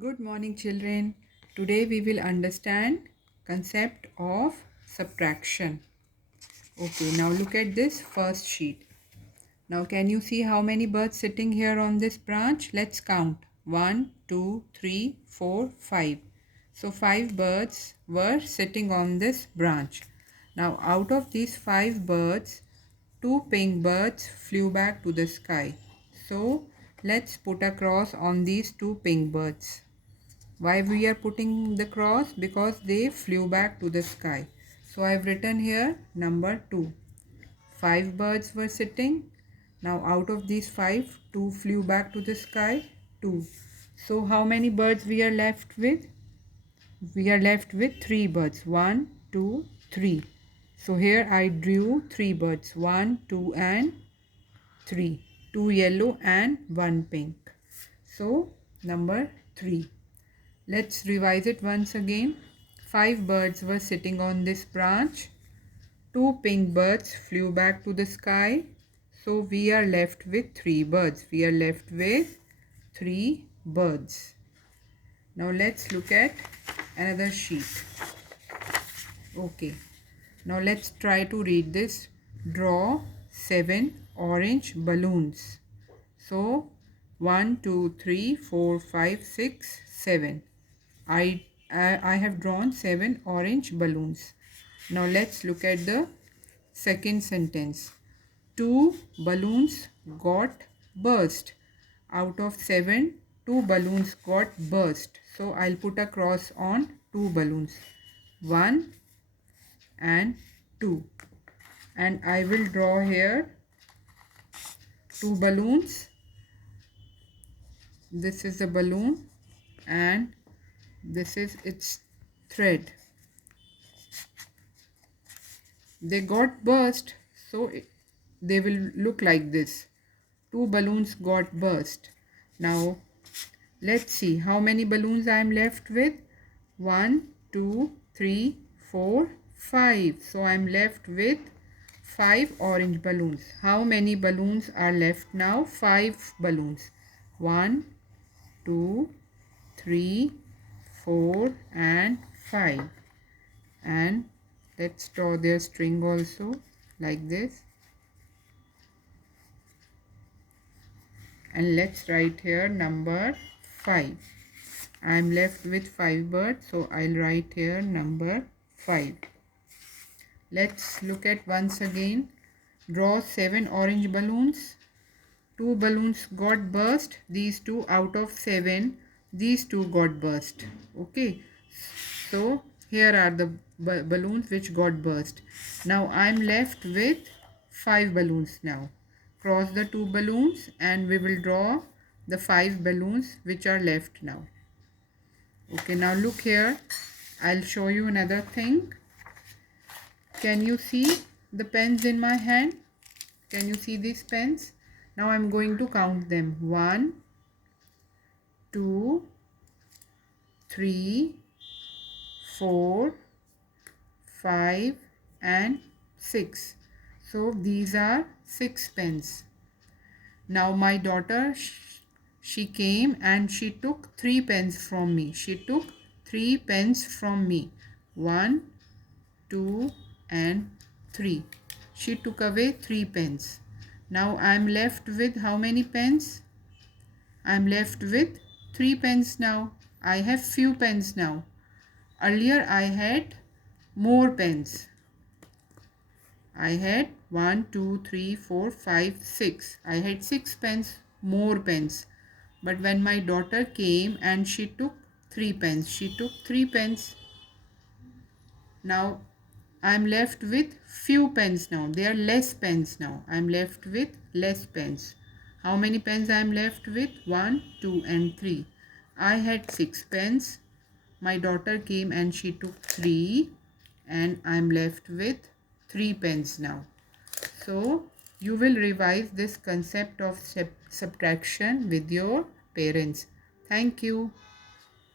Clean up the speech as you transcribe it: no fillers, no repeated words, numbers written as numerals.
Good morning children. Today we will understand concept of subtraction. Okay, now look at this first sheet. Now can you see how many birds sitting here on this branch? Let's count. 1, 2, 3, 4, 5. So 5 birds were sitting on this branch. Now out of these 5 birds, 2 pink birds flew back to the sky. So let's put a cross on these 2 pink birds. Why we are putting the cross? Because they flew back to the sky. So I have written here number 2. 5 birds were sitting. Now out of these 5, 2 flew back to the sky. 2. So how many birds we are left with? We are left with 3 birds. 1, 2, 3. So here I drew 3 birds. 1, 2 and 3. 2 yellow and 1 pink. So number 3. Let's revise it once again. 5 birds were sitting on this branch. 2 pink birds flew back to the sky. So we are left with 3 birds. We are left with 3 birds. Now let's look at another sheet. Okay. Now let's try to read this. Draw 7 orange balloons. So 1, 2, 3, 4, 5, 6, 7. I have drawn 7 orange balloons. Now let's look at the second sentence. 2 balloons got burst. Out of 7, 2 balloons got burst. So I'll put a cross on 2 balloons. 1 and 2. And I will draw here 2 balloons. This is the balloon and this is its thread. They got burst, so they will look like this. 2 balloons got burst. Now let's see how many balloons I am left with. 1, 2, 3, 4, 5. So I am left with 5 orange balloons. How many balloons are left now? 5 balloons. 1, 2, 3, 4 and 5. And let's draw their string also like this. And let's write here number 5. I am left with 5 birds, so I'll write here number 5. Let's look at once again. Draw 7 orange balloons. 2 balloons got burst. These 2 out of 7, these 2 got burst. Okay, so here are the balloons which got burst. Now I'm left with 5 balloons now. Cross the 2 balloons and we will draw the 5 balloons which are left now. Okay, now look here. I'll show you another thing. Can you see the pens in my hand? Can you see these pens? Now I'm going to count them. 1, 2, 3, 4, 5 and 6. So these are 6 pens. Now my daughter, she came and she took 3 pens from me. She took 3 pens from me. 1, 2 and 3. She took away 3 pens. Now I am left with how many pens? I am left with 3 pens now. I have few pens now. Earlier I had more pens. I had 1, 2, 3, 4, 5, 6. I had 6 pens, more pens. But when my daughter came and she took 3 pens, she took 3 pens. Now I am left with few pens now. There are less pens now. I am left with less pens. How many pens I am left with? 1, 2 and 3. I had 6 pens. My daughter came and she took 3 and I am left with 3 pens now. So you will revise this concept of subtraction with your parents. Thank you.